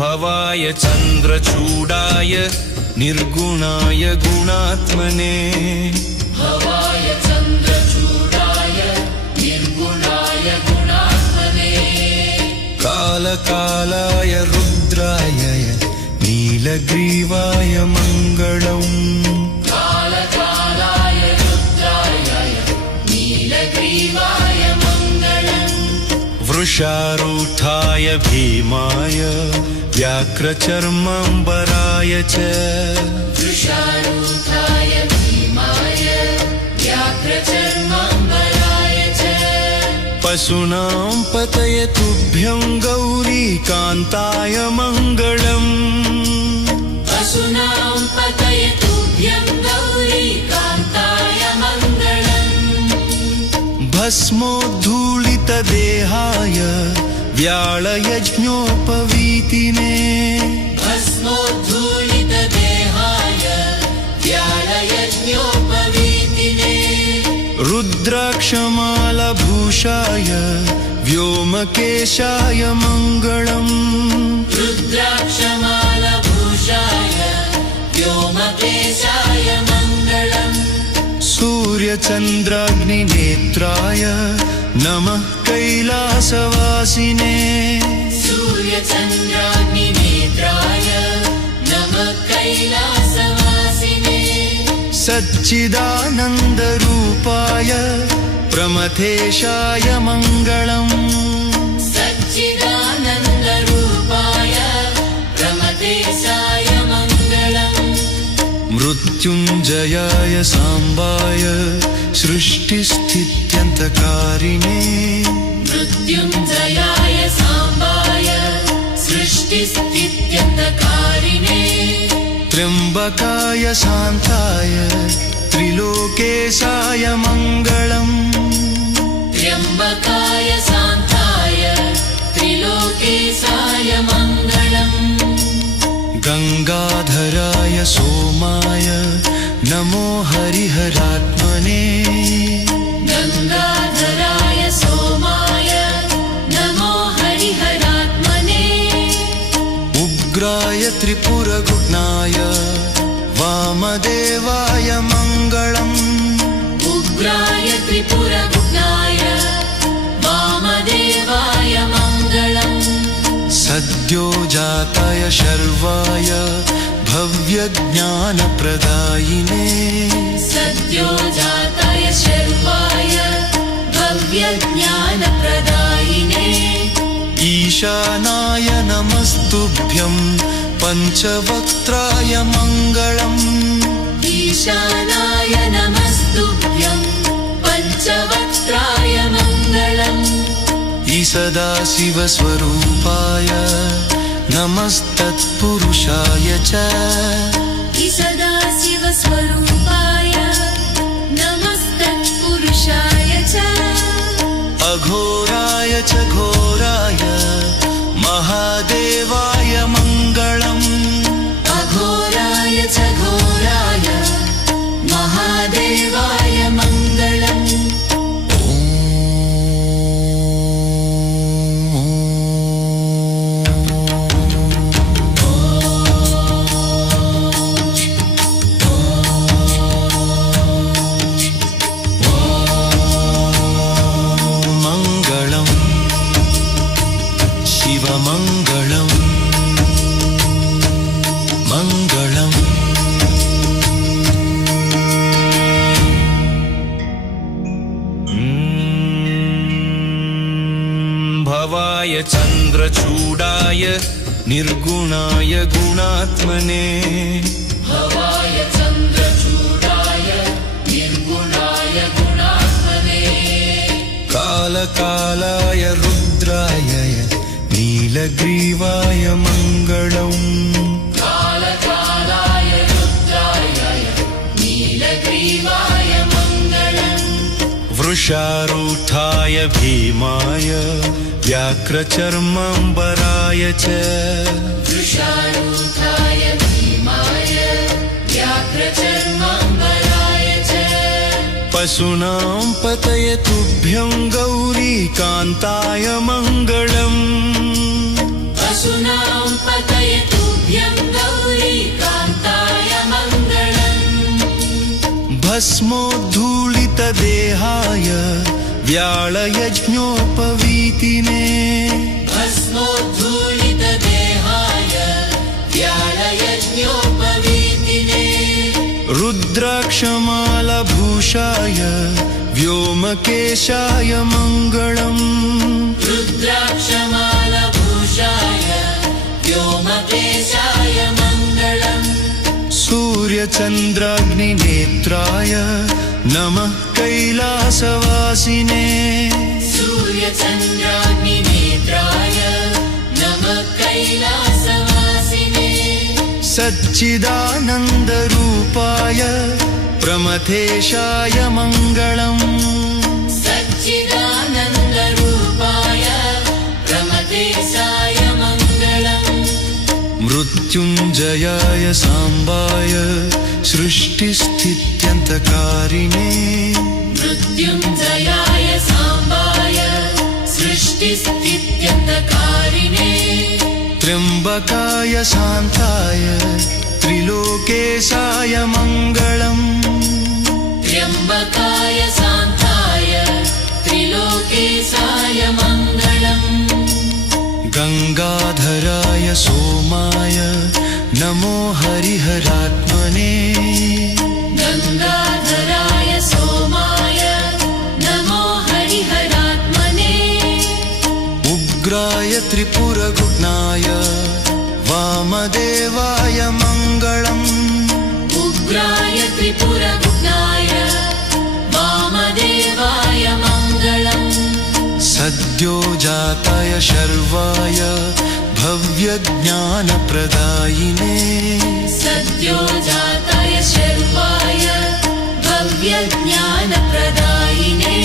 भवाय चन्द्रचूडाय निर्गुणाय गुणात्मने भवाय चन्द्रचूडाय निर्गुणाय गुणात्मने कालकालाय रुद्राय नीलग्रीवाय मङ्गलम् कालकालाय रुद्राय नीलग्रीवाय मङ्गलम् वृषारूढाय भीमाय व्याघ्रचर्माम्बराय च वृषारूढाय भीमाय व्याघ्रचर्माम्बराय च पशूनां पतये तुभ्यं गौरीकान्ताय मङ्गलम् पशूनां पतये तुभ्यं गौरीकान्ताय मङ्गलम् भस्मोद्धूलितदेहाय व्याळयज्ञोपवीतिने भस्मोद्धूलितदेहाय व्याळयज्ञोपवीतिने रुद्राक्षमालभूषाय व्योमकेशाय मङ्गलम् रुद्राक्षमालभूषाय व्योमकेशाय मङ्गलम् सूर्यचन्द्राग्निनेत्राय नमः कैलासवासिने सूर्यचन्द्राग्निनेत्राय नमः कैलासवासिने सच्चिदानन्दरूपाय प्रमथेशाय मङ्गलम् सच्चिदानन्दरूपाय प्रमथेशाय मङ्गलम् मृत्युञ्जयाय साम्बाय सृष्टिस्थित्यन्तकारिणे मृत्युञ्जयाय साम्बाय सृष्टिस्थित्यन्तकारिणे त्र्यम्बकाय शान्ताय त्रिलोकेशाय मङ्गलम् त्र्यम्बकाय शान्ताय त्रिलोकेशाय मङ्गलम् गङ्गाधराय सोमाय नमो हरिहरात्मने गङ्गाधराय सोमाय नमो हरिहरात्मने उग्राय त्रिपुरगुणाय वामदेवाय मङ्गलम् उग्राय त्रिपुरगुणाय वामदेवाय मङ्गलम् सद्यो जाताय शर्वाय भव्यज्ञानप्रदायिने सद्यो जाताय शर्वाय भव्यज्ञानप्रदायिने ईशानाय नमस्तुभ्यं पञ्चवक्त्राय मङ्गलम् ईशानाय नमस्तुभ्यं पञ्चवक्त्राय मङ्गलम् सदाशिवस्वरूपाय नमस्तत्पुरुषाय च सदाशिवस्वरूपाय नमस्तत्पुरुषाय च अघोराय च घोराय महादेवाय मङ्गलम् अघोराय च घोराय महादेवाय मङ्गलम् मङ्गलम् मङ्गलम् भवाय चन्द्रचूडाय निर्गुणाय गुणात्मने भवाय चन्द्रचूडाय निर्गुणाय गुणात्मने कालकालाय रुद्राय नीलग्रीवाय मङ्गलम् कालकालाय रुद्राय नीलग्रीवाय मङ्गलम् वृषारूढाय भीमाय व्याघ्रचर्माम्बराय च वृषारूढाय भीमाय व्याघ्रचर्माम्बराय च पशूनां पतये तुभ्यं गौरीकान्ताय मङ्गलम् पशूनां पतये तुभ्यं गौरीकान्ताय मङ्गलम् भस्मोद्धूलितदेहाय व्याळयज्ञोपवीतिने भस्मोद्धूलितदेहाय व्याळयज्ञोपवीतिने रुद्राक्षमालभूषाय व्योमकेशाय मङ्गलम् रुद्राक्षमालभूषाय व्योमकेशाय मङ्गलम् सूर्यचन्द्राग्निनेत्राय नमः कैलासवासिने सूर्यचन्द्राग्निनेत्राय नमः कैलासवासिने सच्चिदानन्दरूपाय प्रमथेशाय मङ्गलम् सच्चिदानन्दरूपाय प्रमथेशाय मङ्गलम् मृत्युञ्जयाय साम्बाय सृष्टिस्थित्यन्तकारिणे मृत्युञ्जयाय साम्बाय सृष्टिस्थित्यन्तकारिणे त्र्यम्बकाय शान्ताय त्रिलोकेशाय मङ्गलम् त्र्यम्बकाय शान्ताय त्रिलोकेशाय मङ्गलम् गङ्गाधराय सोमाय नमो हरिहरात्मने गङ्गाधराय सोमाय नमो हरिहरात्मने उग्राय त्रिपुरगुणाय वामदेवाय मङ्गलम् उग्राय त्रिपुरगुणाय वामदेवाय मङ्गलम् सद्यो जाताय शर्वाय भव्यज्ञानप्रदायिने सद्यो जाताय शर्वाय भव्यज्ञानप्रदायिने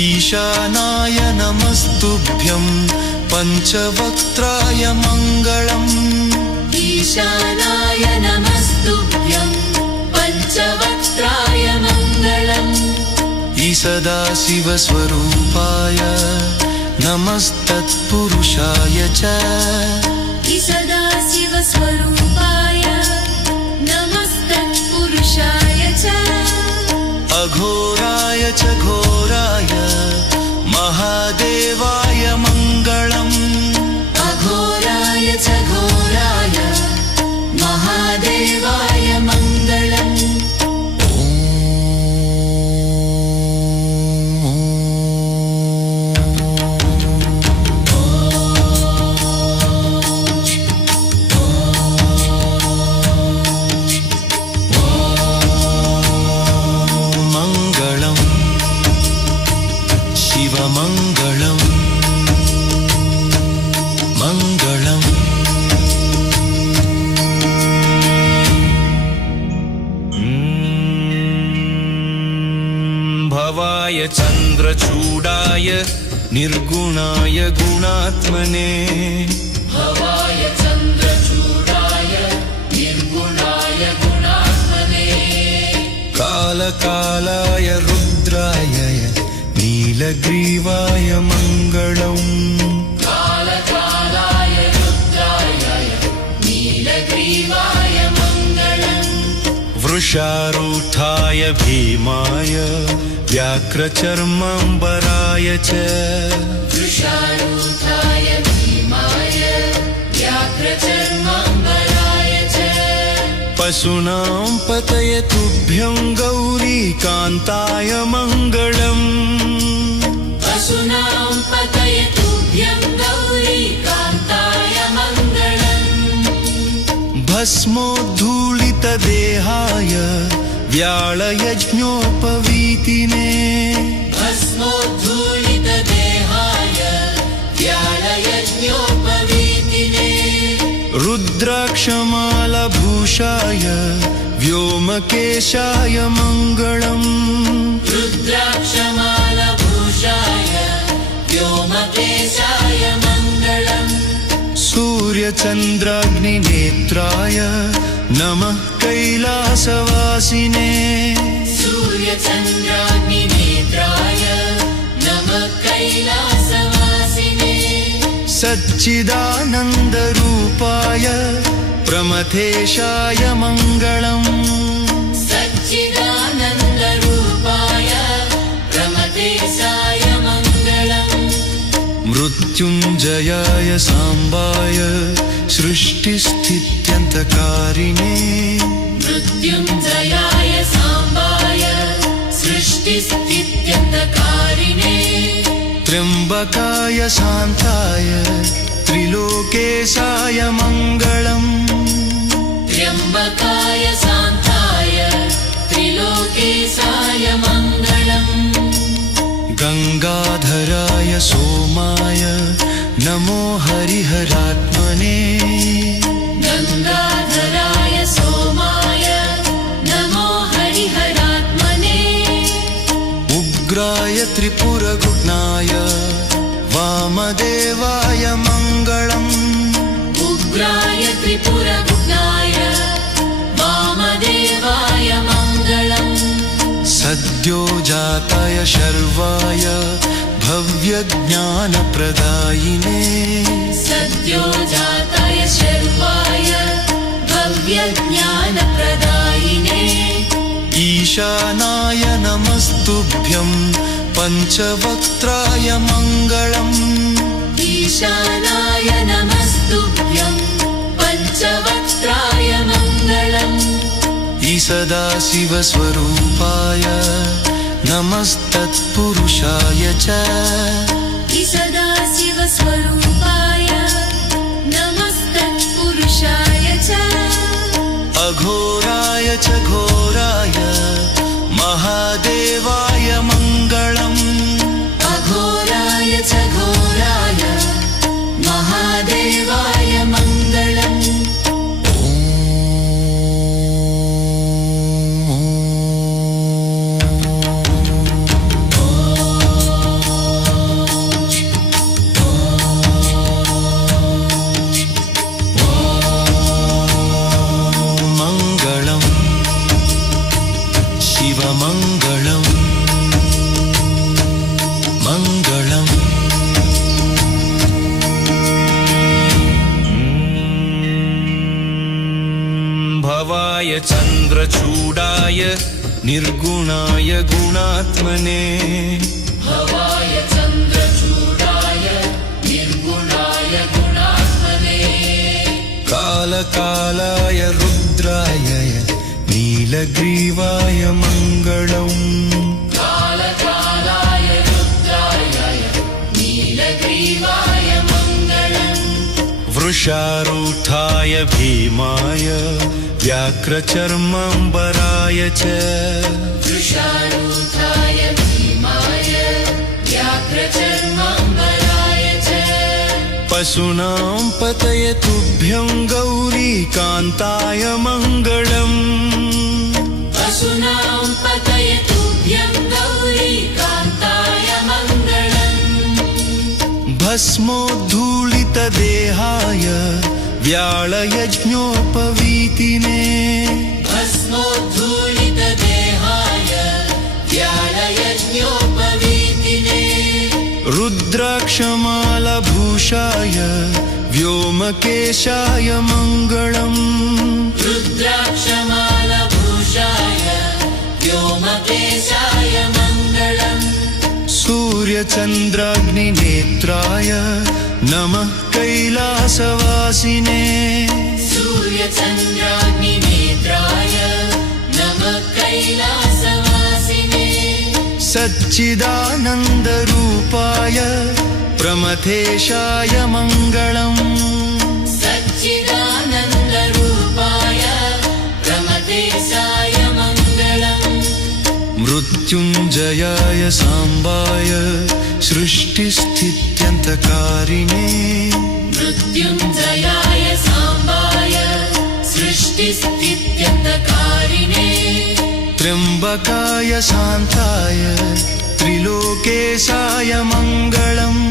ईशानाय नमस्तुभ्यं पञ्चवक्त्राय मङ्गलम् ईशानाय नमस्तुभ्यं पञ्चवक्त्राय मङ्गलम् सदाशिवस्वरूपाय नमस्तत्पुरुषाय च सदाशिवस्वरूपाय नमस्तत्पुरुषाय च अघोराय च घोराय महादेवाय मङ्गलम् अघोराय च घोराय महादेवाय मङ्गलम् मङ्गलम् मङ्गलम् भवाय चन्द्रचूडाय निर्गुणाय गुणात्मने भवाय चन्द्रचूडाय निर्गुणाय गुणात्मने कालकालाय रुद्राय नीलग्रीवाय मङ्गलम् कालकालाय रुद्राय नीलग्रीवाय मङ्गलम् वृषारूढाय भीमाय व्याघ्रचर्माम्बराय च वृषारूढाय भीमाय व्याघ्रचर्माम्बराय च पशूनां पतये तुभ्यं गौरीकान्ताय मङ्गलम् पशूनां पतये तुभ्यं गौरीकान्ताय मङ्गलम् भस्मोद्धूलितदेहाय व्याळयज्ञोपवीतिने भस्मोद्धूलितदेहाय व्याळयज्ञोपवीतिने रुद्राक्षमालभूषाय व्योमकेशाय मङ्गलम् रुद्राक्षमालभूषाय व्योमकेशाय मङ्गलम् सूर्यचन्द्राग्निनेत्राय नमः कैलासवासिने सूर्यचन्द्राग्निनेत्राय नमः कैलासवासिने सच्चिदानन्दरूपाय प्रमथेशाय मङ्गलम् सच्चिदानन्दरूपाय प्रमथेशाय मङ्गलम् मृत्युञ्जयाय साम्बाय सृष्टिस्थित्यन्तकारिणे मृत्युञ्जयाय साम्बाय सृष्टिस्थित्यन्तकारिणे त्र्यम्बकाय शान्ताय त्रिलोकेशाय मङ्गलम् त्र्यम्बकाय शान्ताय त्रिलोकेशाय मङ्गलम् गङ्गाधराय सोमाय नमो हरिहरात्मने गङ्गाधराय सोमाय नमो हरिहरात्मने उग्राय त्रिपुरगुणाय वामदेवाय मङ्गलम् उग्राय त्रिपुरगुणाय वामदेवाय मङ्गलम् सद्यो जाताय शर्वाय भव्यज्ञानप्रदायिने सद्यो जाताय शर्वाय भव्यज्ञानप्रदायिने ईशानाय नमस्तुभ्यं पञ्चवक्त्राय मङ्गलम् ईशानाय नमस्तुभ्यं पञ्चवक्त्राय मङ्गलम् सदाशिवस्वरूपाय नमस्तत्पुरुषाय च सदाशिवस्वरूपाय नमस्तत्पुरुषाय च अघोराय च घोराय महादेवाय मङ्गलम् अघोराय च घोराय महादेवाय मङ्गलम् शिवमङ्गलम् मङ्गलम् भवाय चन्द्रचूडाय निर्गुणाय गुणात्मने भवाय चन्द्रचूडाय निर्गुणाय गुणात्मने कालकालाय रुद्राय नीलग्रीवाय मङ्गलम् कालकालाय रुद्राय नीलग्रीवाय मङ्गलम् वृषारूढाय भीमाय व्याघ्रचर्माम्बराय च वृषारूढाय भीमाय व्याघ्रचर्माम्बराय च पशूनां पतये तुभ्यं गौरीकान्ताय मङ्गलम् पशूनां पतये तुभ्यं गौरीकान्ताय मङ्गलम् भस्मोद्धूलितदेहाय व्याळयज्ञोपवीतिने भस्मोद्धूलितदेहाय व्याळयज्ञोपवीतिने रुद्राक्षमालभूषाय व्योमकेशाय मङ्गलम् रुद्राक्षमालभूषाय व्योमकेशाय मङ्गलम् सूर्यचन्द्राग्निनेत्राय नमः कैलासवासिने सूर्यचन्द्राग्निनेत्राय नमः कैलासवासिने सच्चिदानन्दरूपाय प्रमथेशाय मङ्गलम् सच्चिदानन्दरूपाय प्रमथेशाय मङ्गलम् मृत्युञ्जयाय साम्बाय सृष्टिस्थित्यन्तकारिणे मृत्युञ्जयाय साम्बाय सृष्टिस्थित्यन्तकारिणे त्र्यम्बकाय शान्ताय त्रिलोकेशाय मङ्गलम्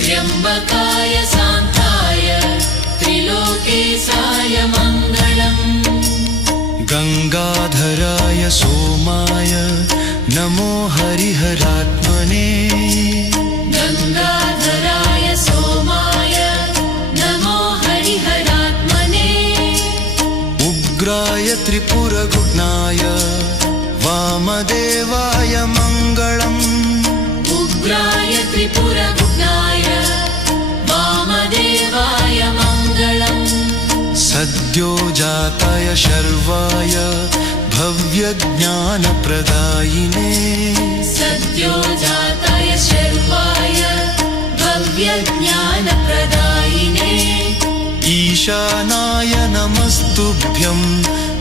त्र्यम्बकाय शान्ताय त्रिलोकेशाय मङ्गलम् गङ्गाधराय सोमाय नमो हरिहरात्मने गङ्गाधराय सोमाय सद्योजाताय शर्वाय भव्यज्ञानप्रदायिने सद्योजाताय शर्वाय भव्यज्ञानप्रदायिने ईशानाय नमस्तुभ्यं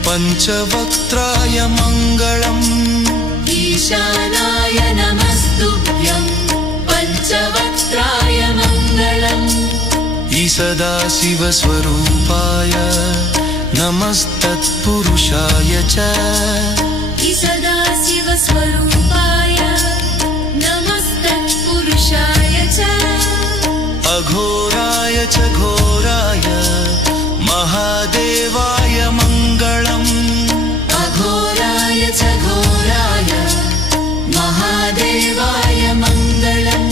पञ्चवक्त्राय मङ्गलम् ईशानाय नमस्तुभ्यं पञ्चवक्त्राय मङ्गलम् सदाशिवस्वरूपाय नमस्तत्पुरुषाय च सदाशिवस्वरूपाय नमस्तत्पुरुषाय च अघोराय च घोराय महादेवाय मङ्गलम् अघोराय च घोराय महादेवाय मङ्गलम्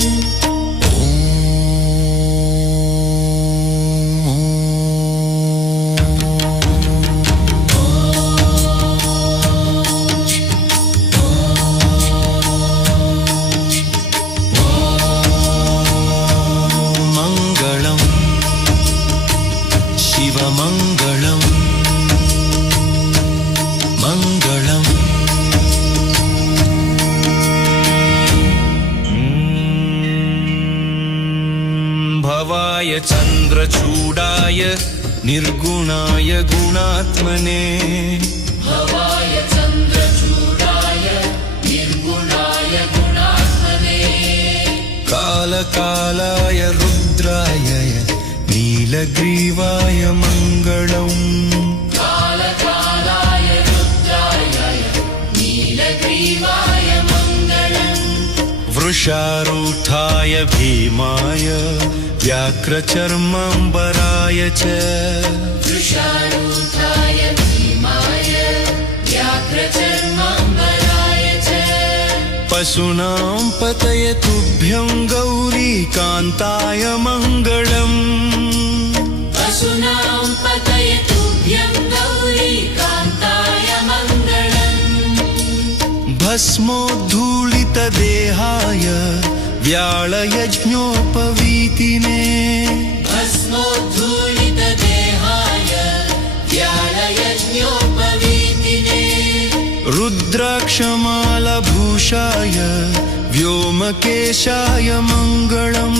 चन्द्रचूडाय निर्गुणाय गुणात्मने भवाय चन्द्रचूडाय निर्गुणाय गुणात्मने कालकालाय रुद्राय नीलग्रीवाय मङ्गलम् कालकालाय रुद्राय नीलग्रीवाय मङ्गलम् वृषारूढाय भीमाय व्याघ्रचर्माम्बराय च वृषारूढाय भीमाय व्याघ्रचर्माम्बराय च पशूनां पतये तुभ्यं गौरीकान्ताय मङ्गलम् पशूनां पतये तुभ्यं गौरीकान्ताय मङ्गलम् भस्मोद्धूलितदेहाय व्याळयज्ञोपवीतिने भस्मोद्धूलितदेहाय व्याळयज्ञोपवीतिने रुद्राक्षमालभूषाय व्योमकेशाय मङ्गलम्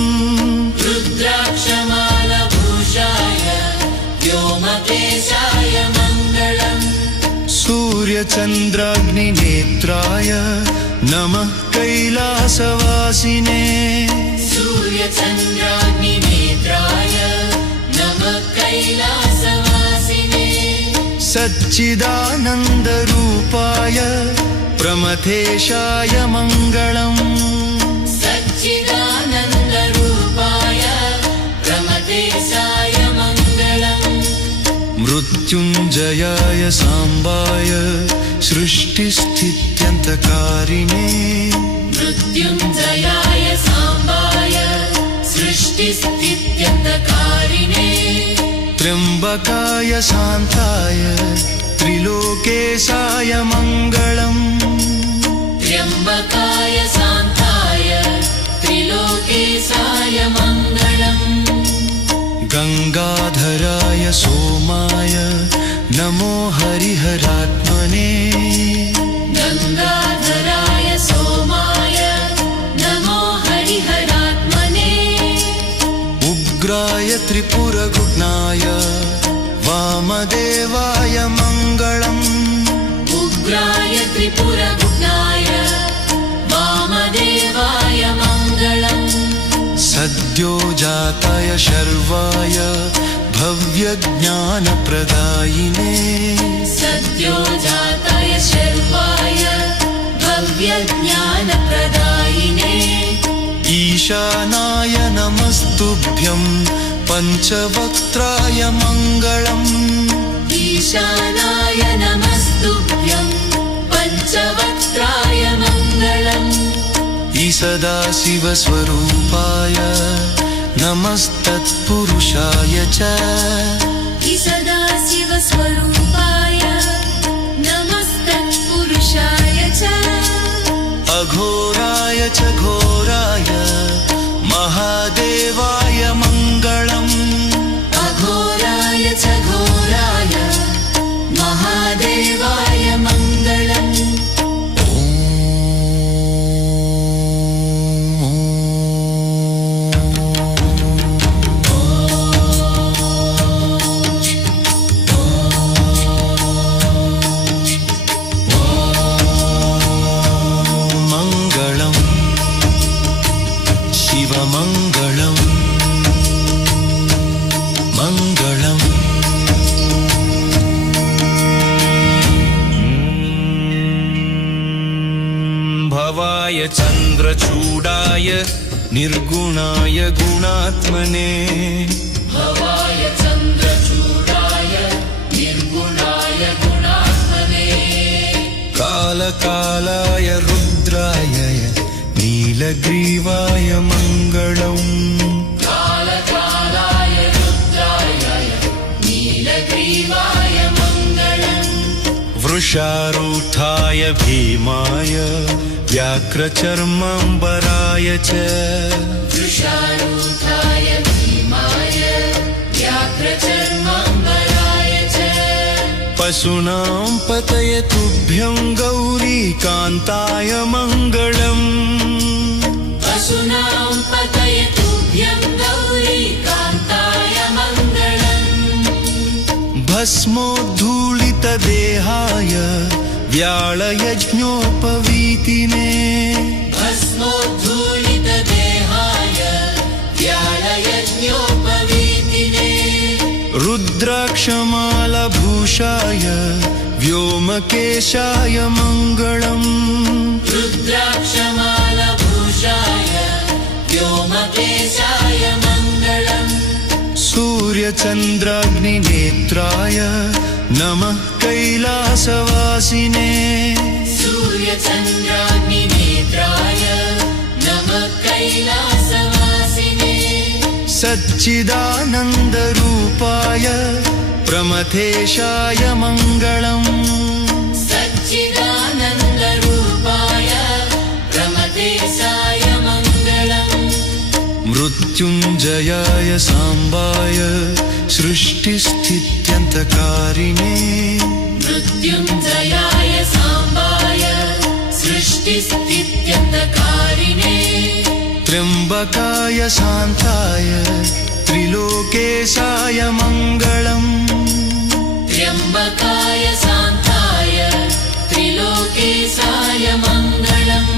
रुद्राक्षमालभूषाय व्योमकेशाय मङ्गलम् सूर्यचन्द्राग्निनेत्राय नमः कैलासवासिने सूर्यचन्द्राग्निनेत्राय नमः कैलासवासिने सच्चिदानन्दरूपाय प्रमथेशाय मङ्गलम् सच्चिदानन्दरूपाय प्रमथेशाय मङ्गलम् मृत्युञ्जयाय साम्बाय सृष्टिस्थित्यन्तकारिणे मृत्युञ्जयाय साम्बाय सृष्टिस्थित्यन्तकारिणे त्र्यम्बकाय शान्ताय त्रिलोकेशाय मङ्गलम् त्र्यम्बकाय शान्ताय त्रिलोकेशाय मङ्गलम् गङ्गाधराय सोमाय नमो हरिहरात्मने गङ्गाधराय सोमाय नमो हरिहरात्मने उग्राय त्रिपुरगुणाय वामदेवाय मङ्गलम् उग्राय त्रिपुरगुणाय वामदेवाय मङ्गलम् सद्योजाताय शर्वाय भव्यज्ञानप्रदायिने सद्योजाताय शर्वाय भव्यज्ञानप्रदायिने ईशानाय नमस्तुभ्यं पञ्चवक्त्राय मङ्गलम् ईशानाय नमस्तुभ्यं पञ्चवक्त्राय मङ्गलम् सदाशिवस्वरूपाय नमस्तत्पुरुषाय च सदाशिवस्वरूपाय नमस्तत्पुरुषाय च अघोराय च घोराय महादेवाय मङ्गलम् अघोराय च घोराय महादेवाय मङ्गलम् मङ्गलं शिवमङ्गलं मङ्गलं भवाय चन्द्रचूडाय निर्गुणाय गुणात्मने भवाय चन्द्रचूडाय निर्गुणाय गुणात्मने कालकालाय रुद्राय नीलग्रीवाय मङ्गलम् कालकालाय रुद्राय नीलग्रीवाय मङ्गलम् वृषारूढाय भीमाय व्याघ्रचर्माम्बराय च वृषारूढाय भीमाय व्याघ्रचर्माम्बराय च पशूनां पतये तुभ्यं गौरीकान्ताय मङ्गलम् पशूनां पतये तुभ्यं गौरीकान्ताय मङ्गलम् भस्मोद्धूलितदेहाय व्याळयज्ञोपवीतिने भस्मोद्धूलितदेहाय व्याळयज्ञोपवीतिने रुद्राक्षमालभूषाय व्योमकेशाय मङ्गलम् रुद्राक्षमालभूषाय व्योमकेशाय मङ्गलम् सूर्यचन्द्राग्निनेत्राय नमः कैलासवासिने सूर्यचन्द्राग्निनेत्राय नमः कैलासवासिने सच्चिदानन्दरूपाय प्रमथेशाय मङ्गलम् सच्चिदानन्दरूपाय प्रमथेशाय मङ्गलम् मृत्युञ्जयाय साम्बाय सृष्टिस्थित्यन्तकारिणे मृत्युञ्जयाय साम्बाय सृष्टिस्थित्यन्तकारिणे त्र्यम्बकाय शान्ताय त्रिलोकेशाय मङ्गलम् त्र्यम्बकाय शान्ताय त्रिलोकेशाय मङ्गलम्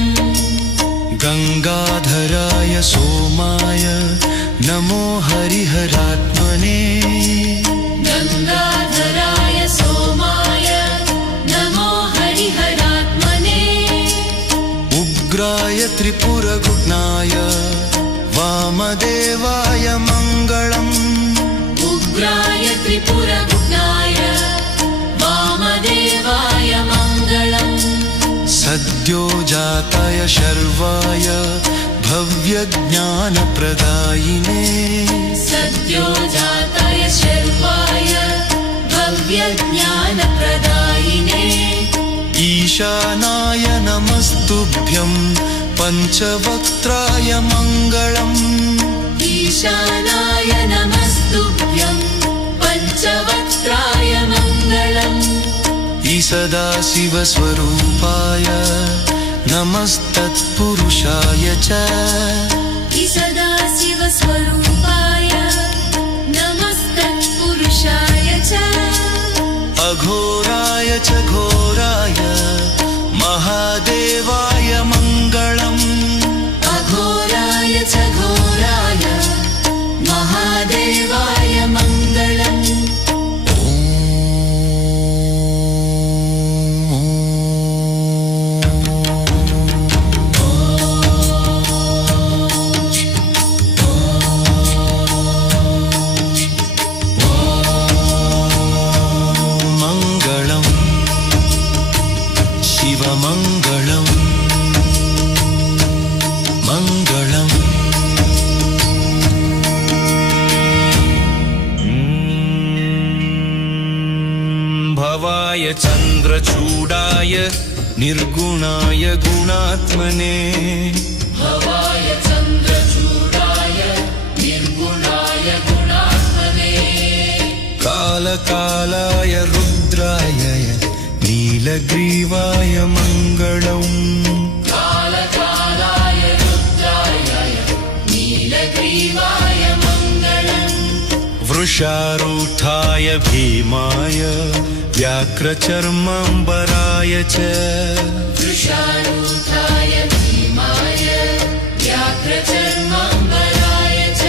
गङ्गाधराय सोमाय नमो हरिहरात्मने गङ्गाधराय सोमाय नमो हरिहरात्मने उग्राय त्रिपुरगुणाय वामदेवाय मङ्गलम् उग्राय त्रिपुरगुणाय वामदेवाय मङ्गलम् सद्यो जाताय शर्वाय भव्यज्ञानप्रदायिने सद्यो जाताय शर्वाय भव्यज्ञानप्रदायिने ईशानाय नमस्तुभ्यं पञ्चवक्त्राय मङ्गलम् ईशानाय नमस्तुभ्यं पञ्चवक्त्राय मङ्गलम् सदाशिवस्वरूपाय नमस्तत्पुरुषाय च सदाशिवस्वरूपाय नमस्तत्पुरुषाय च अघोराय च घोराय महादेवाय मङ्गलम् अघोराय च घोराय महादेवाय मङ्गलम् शिवमङ्गलम् मङ्गलम् भवाय चन्द्रचूडाय निर्गुणाय गुणात्मने भवाय चन्द्रचूडाय निर्गुणाय गुणात्मने कालकालाय रुद्राय नीलग्रीवाय मङ्गलम् कालकालाय रुद्राय नीलग्रीवाय मङ्गलम् वृषारूढाय भीमाय व्याघ्रचर्माम्बराय च वृषारूढाय भीमाय व्याघ्रचर्माम्बराय च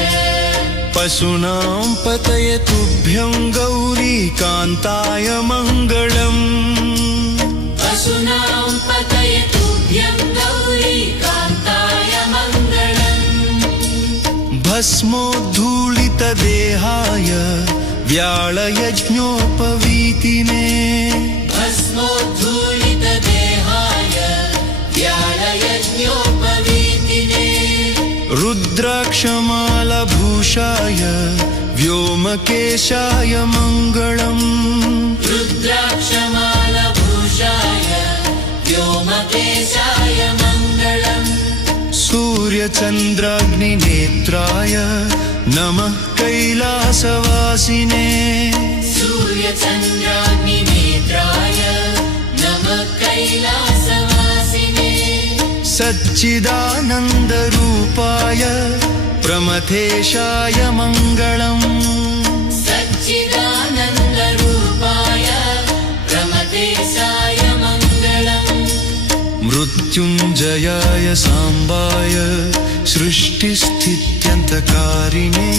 पशूनां पतये तुभ्यं गौरीकान्ताय मङ्गलम् पशूनां पतये तुभ्यं गौरीकान्ताय मङ्गलम् भस्मोद्धूलितदेहाय व्याळयज्ञोपवीतिने भस्मोद्धूलितदेहाय व्याळयज्ञोपवीतिने रुद्राक्षमालभूषाय व्योमकेशाय मङ्गलम् रुद्राक्षमालभूषाय व्योमकेशाय मङ्गलम् सूर्यचन्द्राग्निनेत्राय नमः कैलासवासिने सूर्यचन्द्राग्निनेत्राय नमः कैलासवासिने सच्चिदानन्दरूपाय प्रमथेशाय मङ्गलम् सच्चिदानन्दरूपाय प्रमथेशाय मङ्गलम् मृत्युञ्जयाय साम्बाय सृष्टिस्थित्यन्तकारिणे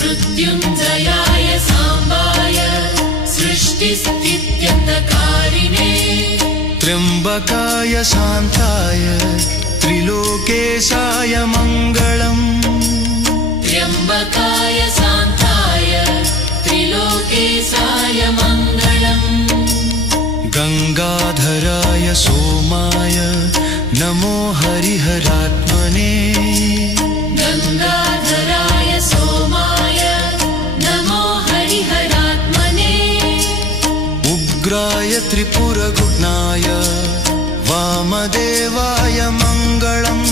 मृत्युञ्जयाय साम्बाय सृष्टिस्थित्यन्तकारिणे त्र्यम्बकाय शान्ताय त्रिलोकेशाय मङ्गलम् त्र्यम्बकाय शान्ताय त्रिलोकेशाय मङ्गलम् गङ्गाधराय सोमाय नमो हरिहरात्मने गङ्गाधराय सोमाय नमो हरिहरात्मने उग्राय त्रिपुरगुणाय वामदेवाय मङ्गलम्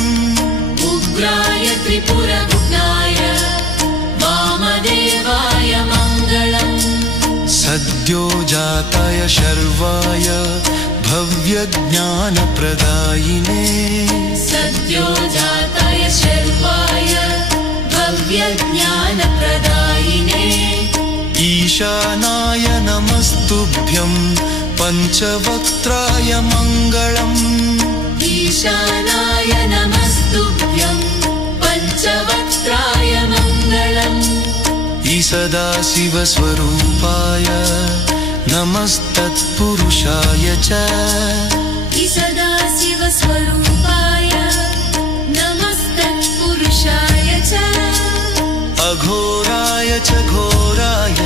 उग्राय त्रिपुरगुणाय वामदेवाय मङ्गलम् सद्यो जाताय शर्वाय भव्यज्ञानप्रदायिने सद्यो जाताय शर्वाय भव्यज्ञानप्रदायिने ईशानाय नमस्तुभ्यं पञ्चवक्त्राय मङ्गलम् ईशानाय नमस्तुभ्यं पञ्चवक्त्राय मङ्गलम् सदाशिवस्वरूपाय नमस्तत्पुरुषाय च सदाशिवस्वरूपाय नमस्तत्पुरुषाय च अघोराय च घोराय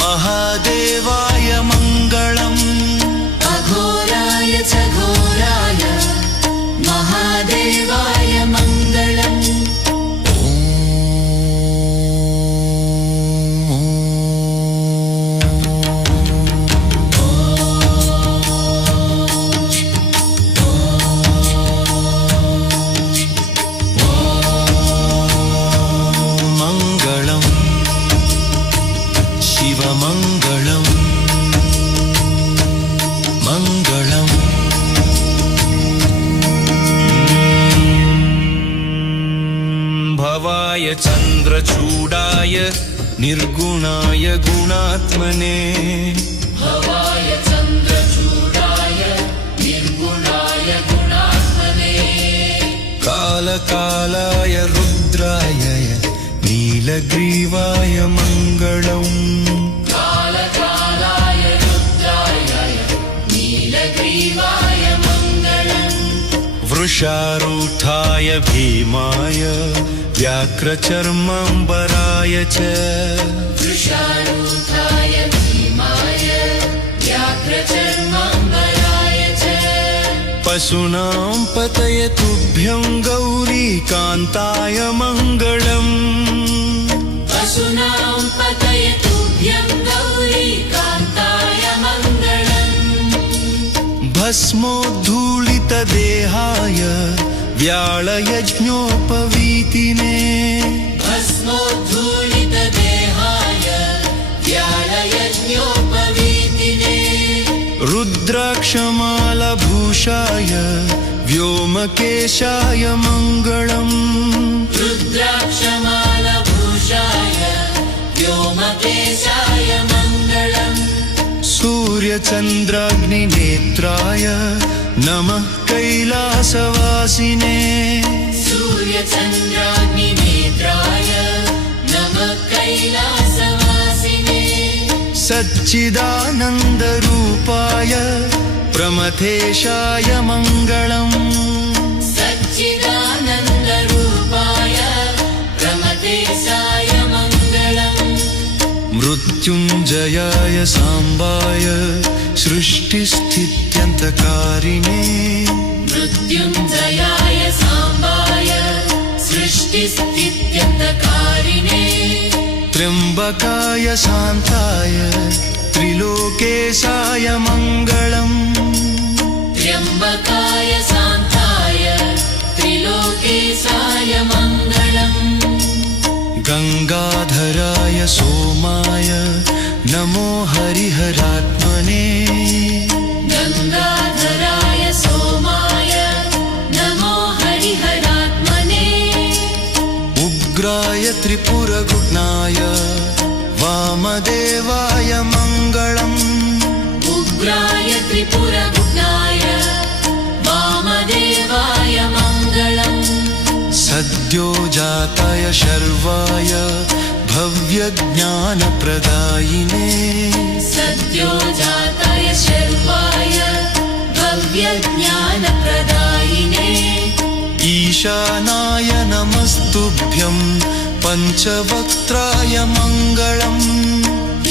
महादेवाय मङ्गलम् अघोराय च घोराय महादेवाय मङ्गलम् चन्द्रचूडाय निर्गुणाय गुणात्मने भवाय चन्द्रचूडाय निर्गुणाय गुणात्मने कालकालाय रुद्राय नीलग्रीवाय मङ्गलम् कालकालाय रुद्राय नीलग्रीवाय मङ्गलम् वृषारूढाय भीमाय व्याघ्रचर्माम्बराय च वृषारूढाय भीमाय व्याघ्रचर्माम्बराय च पशूनां पतये तुभ्यं गौरीकान्ताय मङ्गलम् पशूनां पतये तुभ्यं गौरीकान्ताय मङ्गलम् भस्मोद्धूलितदेहाय व्याळयज्ञोपवीतिने भस्मोद्धूलितदेहाय व्याळयज्ञोपवीतिने रुद्र रुद्राक्षमालभूषाय व्योमकेशाय मङ्गलम् रुद्राक्षमालभूषाय व्योमकेशाय मङ्गलम् सूर्यचन्द्राग्निनेत्राय नमः कैलासवासिने सूर्यचन्द्राग्निनेत्राय नमः कैलासवासिने सच्चिदानन्दरूपाय प्रमथेशाय मङ्गलम् सच्चिदानन्दरूपाय प्रमथेशाय मङ्गलम् मृत्युञ्जयाय साम्बाय सृष्टिस्थित्यन्तकारिणे मृत्युञ्जयाय साम्बाय सृष्टिस्थित्यन्तकारिणे त्र्यम्बकाय शान्ताय त्रिलोकेशाय मङ्गलम् त्र्यम्बकाय शान्ताय त्रिलोकेशाय मङ्गलम् गङ्गाधराय सोमाय नमो हरिहरात्मने गङ्गाधराय सोमाय नमो हरिहरात्मने उग्राय त्रिपुरगुणाय वामदेवाय मङ्गलम् उग्राय त्रिपुरगुणाय वामदेवाय मङ्गलम् सद्यो जाताय शर्वाय भव्यज्ञानप्रदायिने सद्यो जाताय शर्वाय भव्यज्ञानप्रदायिने ईशानाय नमस्तुभ्यं पञ्चवक्त्राय मङ्गलम्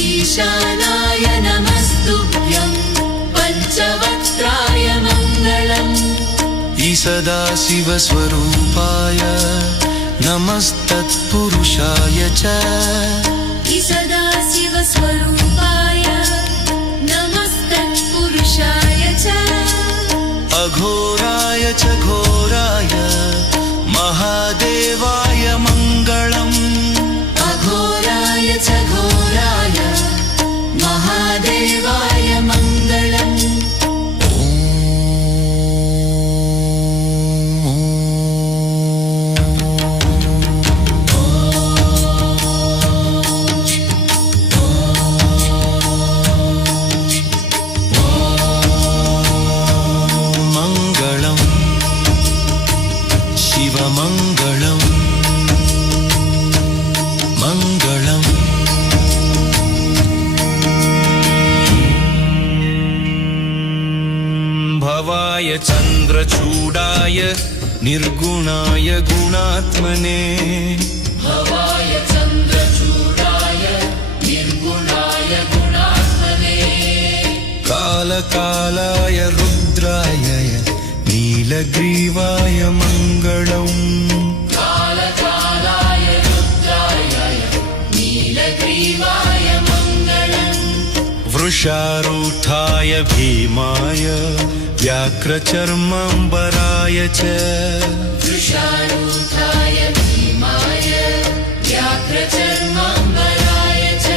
ईशानाय नमस्तुभ्यं पञ्चवक्त्राय मङ्गलम् सदाशिवस्वरूपाय नमस्तत्पुरुषाय च सदाशिवस्वरूपाय नमस्तत्पुरुषाय च अघोराय च घोराय महादेवाय मङ्गलम् अघोराय च घोराय महादेवाय मङ्गलम् शिवमङ्गलम् मङ्गलम् भवाय चन्द्रचूडाय निर्गुणाय गुणात्मने भवाय चन्द्रचूडाय निर्गुणाय गुणात्मने कालकालाय रुद्राय नीलग्रीवाय मङ्गलम् कालकालाय रुद्राय नीलग्रीवाय मङ्गलम् वृषारूढाय भीमाय व्याघ्रचर्माम्बराय च वृषारूढाय भीमाय व्याघ्रचर्माम्बराय च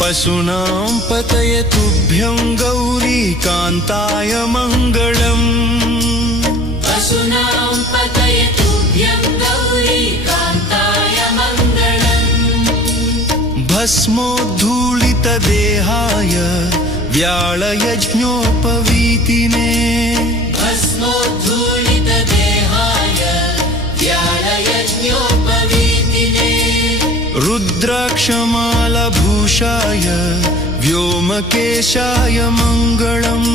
पशूनां पतये तुभ्यं गौरीकान्ताय मङ्गलम् पशूनां पतये तुभ्यं गौरीकान्ताय मङ्गलम् भस्मोद्धूलितदेहाय व्याळयज्ञोपवीतिने भस्मोद्धूलितदेहाय व्याळयज्ञोपवीतिने रुद्राक्षमालभूषाय व्योमकेशाय मङ्गलम्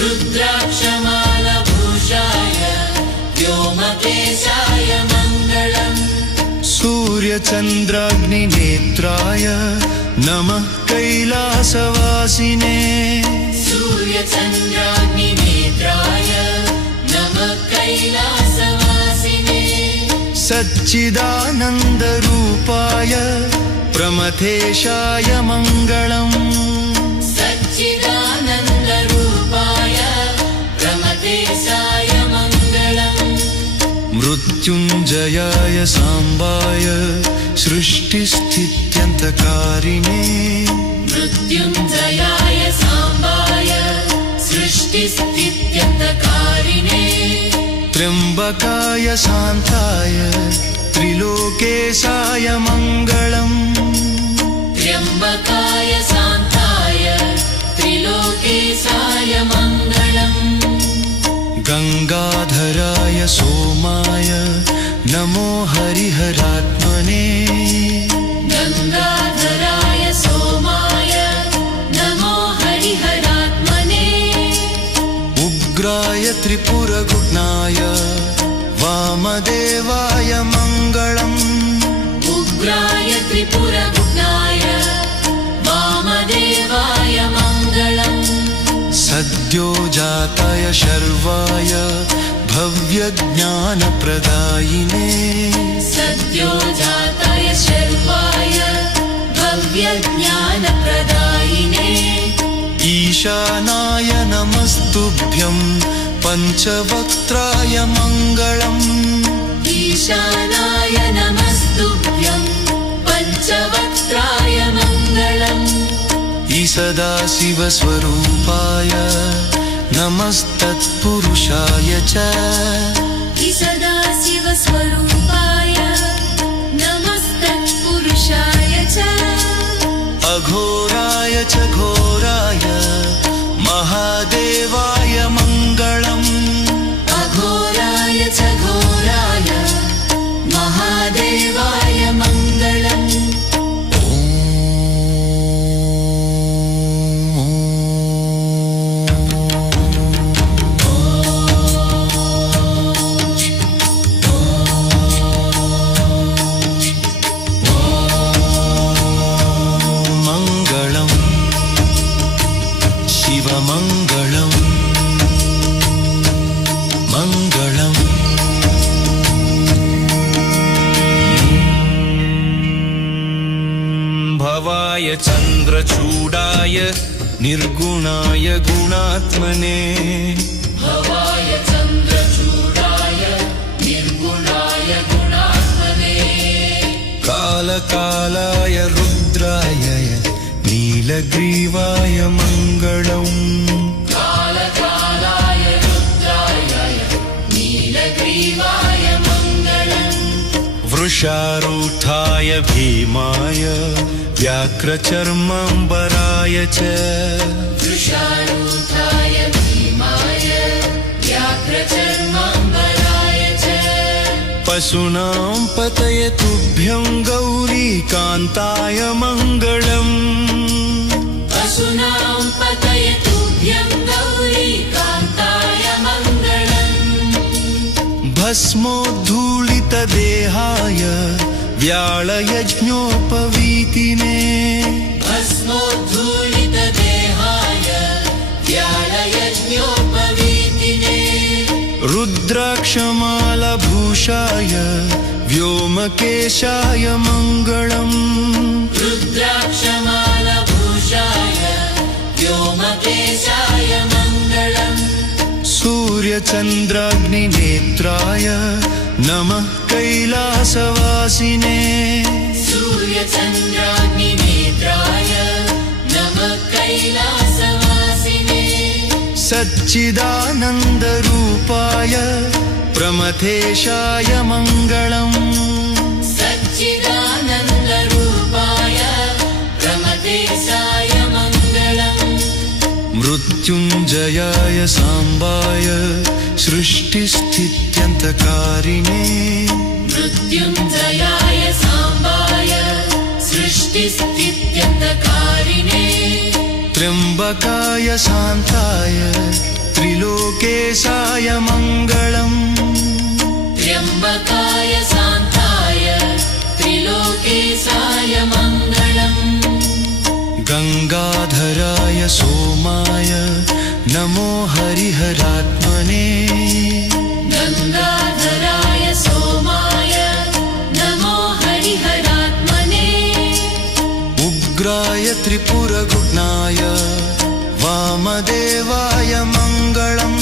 रुद्राक्षमालभूषाय व्योमकेशाय मङ्गलम् सूर्यचन्द्राग्निनेत्राय नमः कैलासवासिने सूर्यचन्द्राग्निनेत्राय नमः कैलासवासिने सच्चिदानन्दरूपाय प्रमथेशाय मङ्गलम् सच्चिदानन्दरूपाय प्रमथेशाय मङ्गलम् मृत्युञ्जयाय साम्बाय सृष्टिस्थित्यन्तकारिणे मृत्युञ्जयाय साम्बाय सृष्टिस्थित्यन्तकारिणे त्र्यम्बकाय शान्ताय त्रिलोकेशाय मङ्गलम् त्र्यम्बकाय शान्ताय त्रिलोकेशाय मङ्गलम् गङ्गाधराय सोमाय नमो हरिहरात्मने गङ्गाधराय सोमाय नमो हरिहरात्मने उग्राय त्रिपुरगुणाय वामदेवाय मङ्गलम् उग्राय त्रिपुरगुणाय वामदेवाय मङ्गलम् सद्यो जाताय शर्वाय भव्यज्ञानप्रदायिने सद्यो जाताय शर्वाय भव्यज्ञानप्रदायिने ईशानाय नमस्तुभ्यं पञ्चवक्त्राय मङ्गलम् ईशानाय नमस्तुभ्यं पञ्चवक्त्राय मङ्गलम् सदाशिवस्वरूपाय नमस्तत्पुरुषाय च सदाशिवस्वरूपाय नमस्तत्पुरुषाय च अघोराय च घोराय महादेवाय मङ्गलम् अघोराय च घोराय महादेवाय मङ्गलम् चन्द्रचूडाय निर्गुणाय गुणात्मने भवाय चन्द्रचूडाय निर्गुणाय गुणात्मने कालकालाय रुद्राय नीलग्रीवाय मङ्गलम् कालकालाय रुद्राय नीलग्रीवाय मङ्गलम् वृषारूढाय भीमाय व्याघ्रचर्माम्बराय च वृषारूढाय भीमाय व्याघ्रचर्माम्बराय च पशूनां पतये तुभ्यं गौरीकान्ताय मङ्गलम् पशूनां पतये तुभ्यं गौरीकान्ताय मङ्गलम् भस्मोद्धूलितदेहाय व्याळयज्ञोपवीतिने भस्मोद्धूलितदेहाय व्याळयज्ञोपवीतिने रुद्राक्षमालभूषाय व्योमकेशाय मङ्गलम् रुद्राक्षमालभूषाय व्योमकेशाय मङ्गलम् सूर्यचन्द्राग्निनेत्राय नमः कैलासवासिने सूर्यचन्द्राग्निनेत्राय नमः कैलासवासिने सच्चिदानन्दरूपाय प्रमथेशाय मङ्गलम् सच्चिदानन्दरूपाय प्रमथेशाय मङ्गलम् मृत्युञ्जयाय साम्बाय सृष्टिस्थित्यन्तकारिणे मृत्युञ्जयाय साम्बाय सृष्टिस्थित्यन्तकारिणे त्र्यम्बकाय शान्ताय त्रिलोकेशाय मङ्गलम् त्र्यम्बकाय शान्ताय त्रिलोकेशाय मङ्गलम् गङ्गाधराय सोमाय नमो हरिहरात्मने गङ्गाधराय सोमाय नमो हरिहरात्मने उग्राय त्रिपुरगुणाय वामदेवाय मङ्गलम्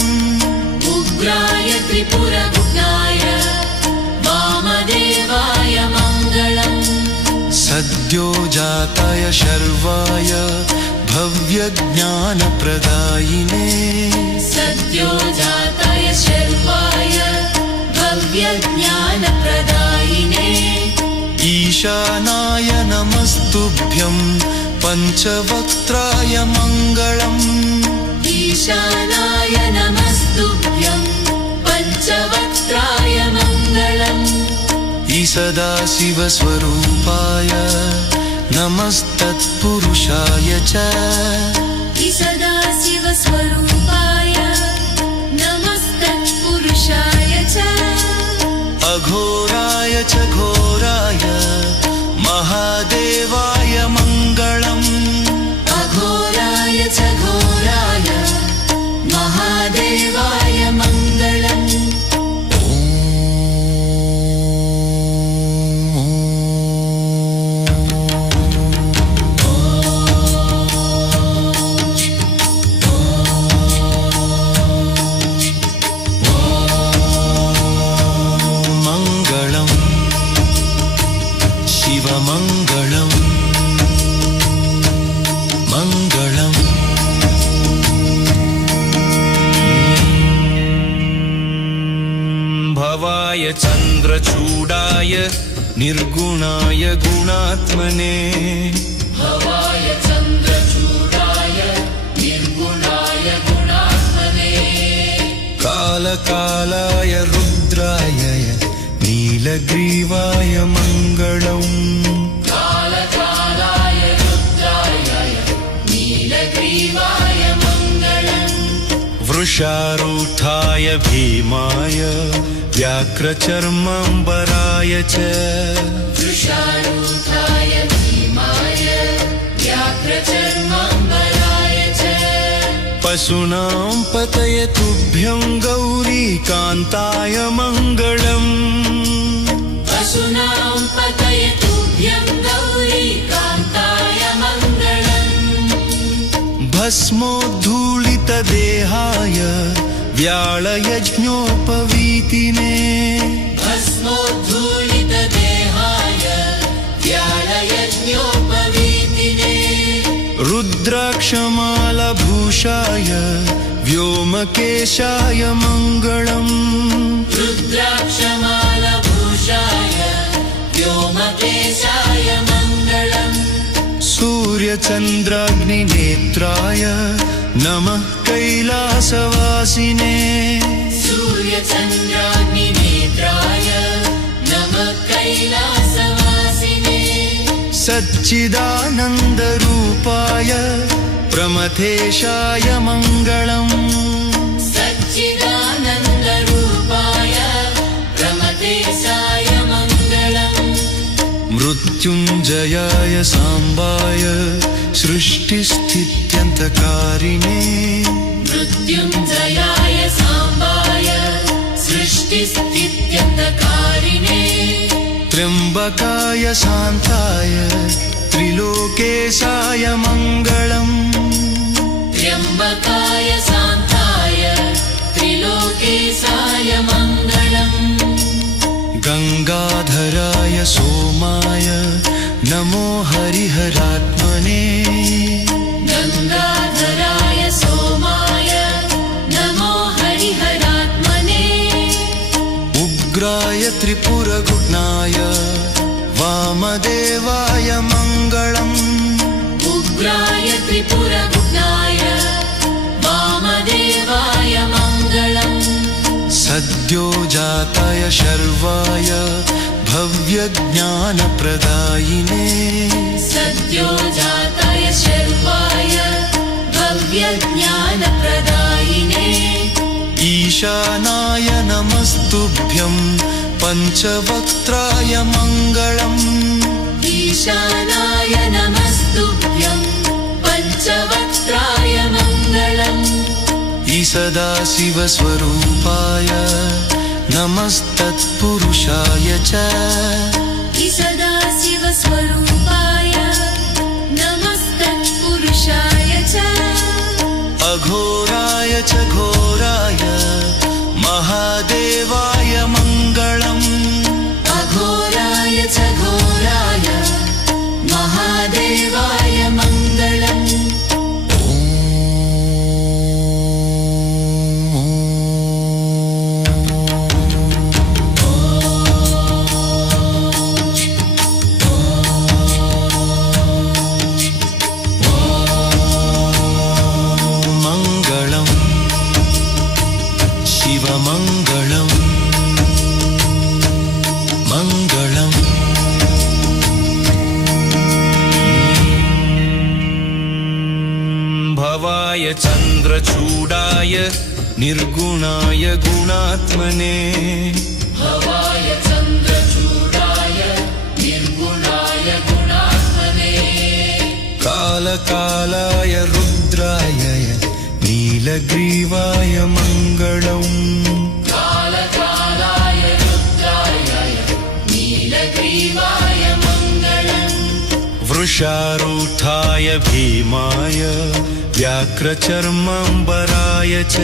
उग्राय त्रिपुरगुणाय वामदेवाय मङ्गलम् सद्यो जाताय शर्वाय भव्यज्ञानप्रदायिने सद्योजाताय शर्वाय भव्यज्ञानप्रदायिने ईशानाय नमस्तुभ्यं पञ्चवक्त्राय मङ्गलम् ईशानाय नमस्तुभ्यं पञ्चवक्त्राय मङ्गलम् सदाशिवस्वरूपाय नमस्तत्पुरुषाय च सदाशिवस्वरूपाय नमस्तत्पुरुषाय च अघोराय च घोराय महादेवाय मङ्गलम् अघोराय च घोराय महादेवाय मङ्गलम् शिवमङ्गलम् मङ्गलम् भवाय चन्द्रचूडाय निर्गुणाय गुणात्मने भवाय चन्द्रचूडाय निर्गुणाय गुणात्मने कालकालाय रुद्राय नीलग्रीवाय मङ्गलम् कालकालाय रुद्राय नीलग्रीवाय मङ्गलम् वृषारूढाय भीमाय व्याघ्रचर्माम्बराय च वृषारूढाय भीमाय व्याघ्रचर्माम्बराय च पशूनां पतये तुभ्यं गौरीकान्ताय मङ्गलम् पशूनां पतये तुभ्यं गौरीकान्ताय मङ्गलम् भस्मोद्धूलितदेहाय व्याळयज्ञोपवीतिने भस्मोद्धूलितदेहाय व्याळयज्ञोपवीतिने रुद्राक्षमालभूषाय व्योमकेशाय मङ्गलम् रुद्राक्षमालभूषाय व्योमकेशाय मङ्गलम् सूर्यचन्द्राग्निनेत्राय नमः कैलासवासिने सूर्यचन्द्राग्निनेत्राय नमः कैलासवासिने सच्चिदानन्दरूपाय प्रमथेशाय मङ्गलम् सच्चिदानन्दरूपाय प्रमथेशाय मङ्गलम् मृत्युञ्जयाय साम्बाय सृष्टिस्थित्यन्तकारिणे मृत्युञ्जयाय साम्बाय सृष्टिस्थित्यन्तकारिणे त्र्यम्बकाय शान्ताय त्रिलोकेशाय मङ्गलम् त्र्यम्बकाय शान्ताय त्रिलोकेशाय मङ्गलम् गङ्गाधराय सोमाय नमो हरिहरात्मने गङ्गाधराय सोमाय नमो हरिहरात्मने उग्राय त्रिपुरगुणाय वामदेवाय मङ्गलम् उग्राय त्रिपुरगुणाय वामदेवाय मङ्गलम् सद्योजाताय शर्वाय भव्यज्ञानप्रदायिने सद्योजाताय शर्वाय भव्यज्ञानप्रदायिने ईशानाय नमस्तुभ्यं पञ्चवक्त्राय मङ्गलम् ईशानाय नमस्तुभ्यं पञ्चवक्त्राय मङ्गलम् सदाशिवस्वरूपाय नमस्तत्पुरुषाय च सदाशिवस्वरूपाय नमस्तत्पुरुषाय च अघोराय च घोराय महादेवाय मङ्गलम् अघोराय च घोराय महादेवाय मङ्गलम् चन्द्रचूडाय निर्गुणाय गुणात्मने भवाय चन्द्रचूडाय निर्गुणाय गुणात्मने कालकालाय रुद्राय नीलग्रीवाय मङ्गलम् कालकालाय रुद्राय नीलग्रीवाय मङ्गलम् वृषारूढाय भीमाय व्याघ्रचर्माम्बराय च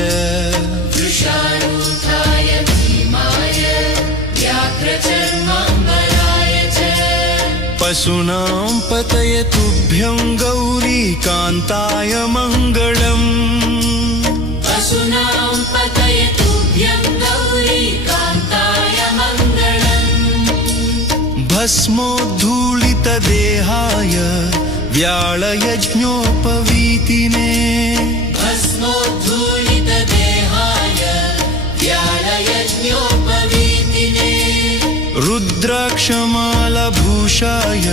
वृषारूढाय भीमाय व्याघ्रचर्माम्बराय च पशूनां पतये तुभ्यं गौरीकान्ताय मङ्गलम् पशूनां पतये तुभ्यं गौरीकान्ताय मङ्गलम् भस्मोद्धूलितदेहाय व्याळयज्ञोपवीतिने भस्मोद्धूलितदेहाय व्याळयज्ञोपवीतिने रुद्राक्षमालभूषाय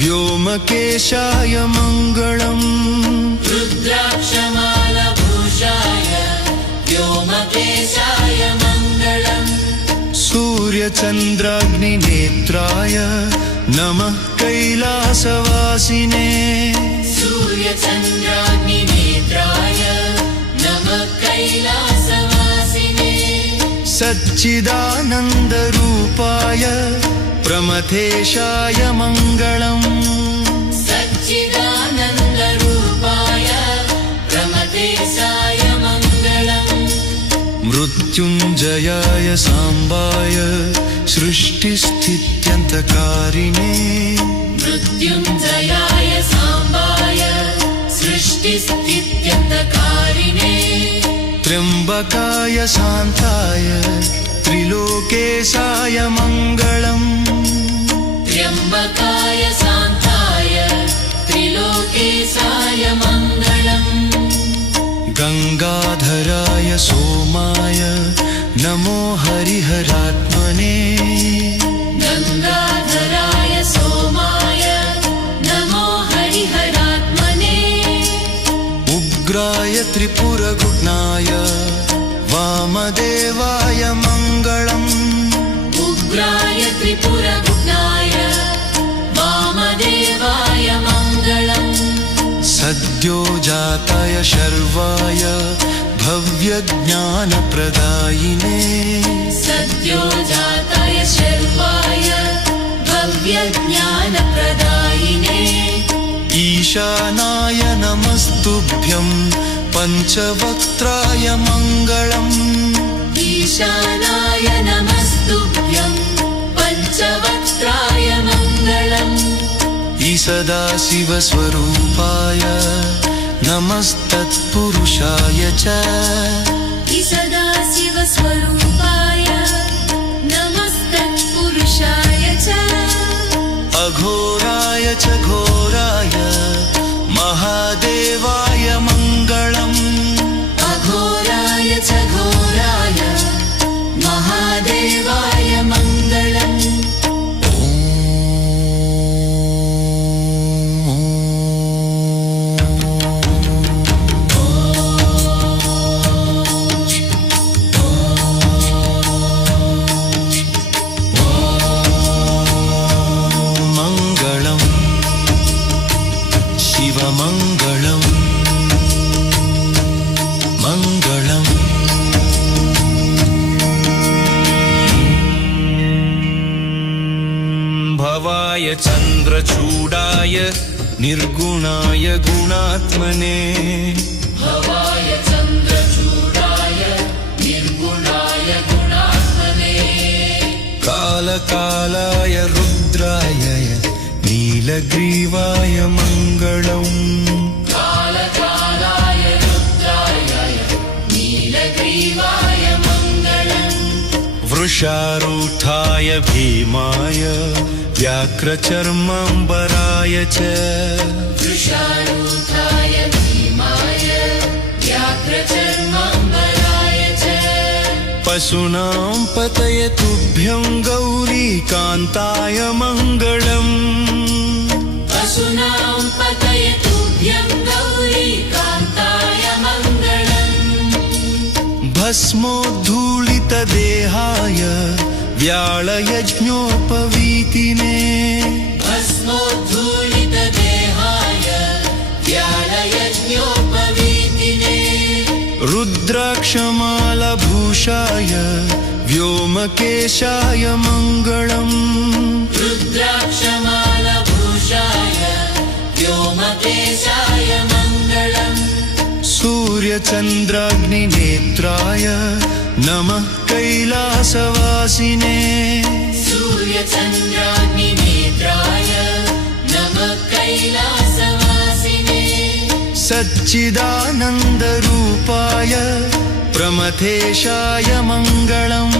व्योमकेशाय मङ्गलम् रुद्राक्षमालभूषाय व्योमकेशाय मङ्गलम् सूर्यचन्द्राग्निनेत्राय नमः कैलासवासिने सूर्यचन्द्राग्निनेत्राय नमः कैलासवासिने सच्चिदानन्दरूपाय प्रमथेशाय मङ्गलम् सच्चिदानन्दरूपाय प्रमथेशाय मङ्गलम् मृत्युञ्जयाय साम्बाय सृष्टिस्थित्यन्तकारिणे मृत्युञ्जयाय साम्बाय सृष्टिस्थित्यन्तकारिणे त्र्यम्बकाय शान्ताय त्रिलोकेशाय मङ्गलम् त्र्यम्बकाय शान्ताय त्रिलोकेशाय मङ्गलम् गङ्गाधराय सोमाय नमो हरिहरात्मने गङ्गाधराय सोमाय नमो हरिहरात्मने उग्राय त्रिपुरगुणाय वामदेवाय मङ्गलम् उग्राय त्रिपुरगुणाय वामदेवाय मङ्गलम् सद्यो जाताय शर्वाय भव्यज्ञानप्रदायिने सद्यो जाताय शर्वाय भव्यज्ञानप्रदायिने ईशानाय नमस्तुभ्यं पञ्चवक्त्राय मङ्गलम् ईशानाय नमस्तुभ्यं पञ्चवक्त्राय मङ्गलम् सदाशिवस्वरूपाय नमस्तत्पुरुषाय च सदाशिवस्वरूपाय नमस्तत्पुरुषाय च अघोराय च घोराय महादेवाय मङ्गलम् अघोराय च घोराय महादेवाय मङ्गलम् चन्द्रचूडाय निर्गुणाय गुणात्मने भवाय चन्द्रचूडाय निर्गुणाय गुणात्मने कालकालाय रुद्राय नीलग्रीवाय मङ्गलम् कालकालाय रुद्राय नीलग्रीवाय मङ्गलम् वृषारूढाय भीमाय व्याघ्रचर्माम्बराय च वृषारूढाय भीमाय व्याघ्रचर्माम्बराय च पशूनां पतये तुभ्यं गौरीकान्ताय मङ्गलम् पशूनां पतये तुभ्यं गौरीकान्ताय भस्मोद्धूलितदेहाय व्याळयज्ञोपवीतिने भस्मोद्धूलितदेहाय व्याळयज्ञोपवीतिने रुद्राक्षमालभूषाय व्योमकेशाय मङ्गलम् रुद्राक्षमालभूषाय व्योमकेशाय मङ्गलम् सूर्यचन्द्राग्निनेत्राय नमः कैलासवासिने सूर्यचन्द्राग्निनेत्राय नमः कैलासवासिने सच्चिदानन्दरूपाय प्रमथेशाय मङ्गलम्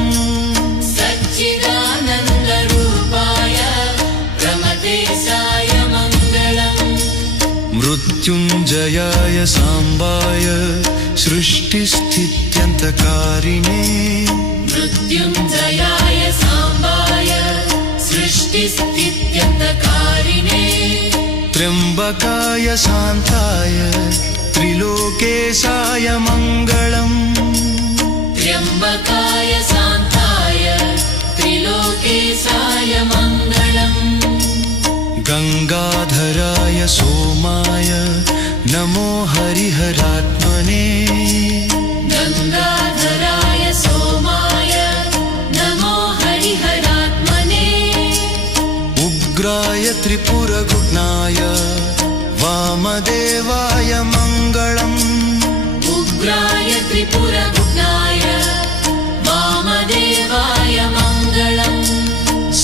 सच्चिदानन्दरूपाय प्रमथेशाय मङ्गलम् मृत्युञ्जयाय साम्बाय सृष्टिस्थित्यन्तकारिणे मृत्युञ्जयाय साम्बाय सृष्टिस्थित्यन्तकारिणे त्र्यम्बकाय शान्ताय त्रिलोकेशाय मङ्गलम् त्र्यम्बकाय शान्ताय त्रिलोकेशाय मङ्गलम् गङ्गाधराय सोमाय नमो हरिहरात्मने गङ्गाधराय सोमाय नमो हरिहरात्मने उग्राय त्रिपुरगुणाय वामदेवाय मङ्गलम् उग्राय त्रिपुरगुणाय वामदेवाय मङ्गलम्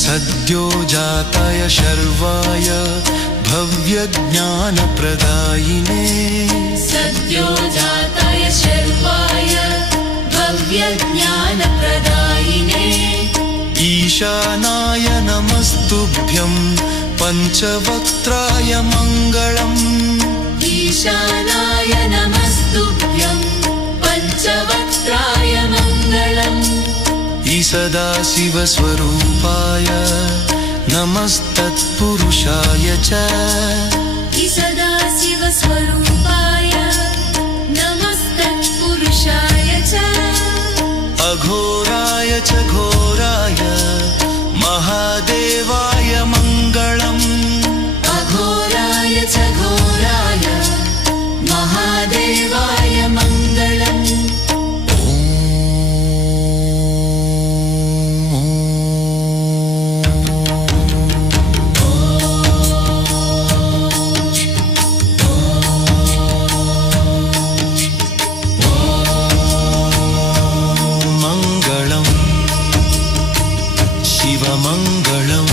सद्यो जाताय शर्वाय भव्यज्ञानप्रदायिने सद्यो जाताय शर्वाय भव्यज्ञानप्रदायिने ईशानाय नमस्तुभ्यं पञ्चवक्त्राय मङ्गलम् ईशानाय नमस्तुभ्यं पञ्चवक्त्राय मङ्गलम् सदाशिवस्वरूपाय नमस्तत्पुरुषाय च सदाशिवस्वरूपाय नमस्तत्पुरुषाय च अघोराय च घोराय महादेवाय मङ्गलम् अघोराय च घोराय महादेवाय मङ्गलम् शिवमङ्गलम्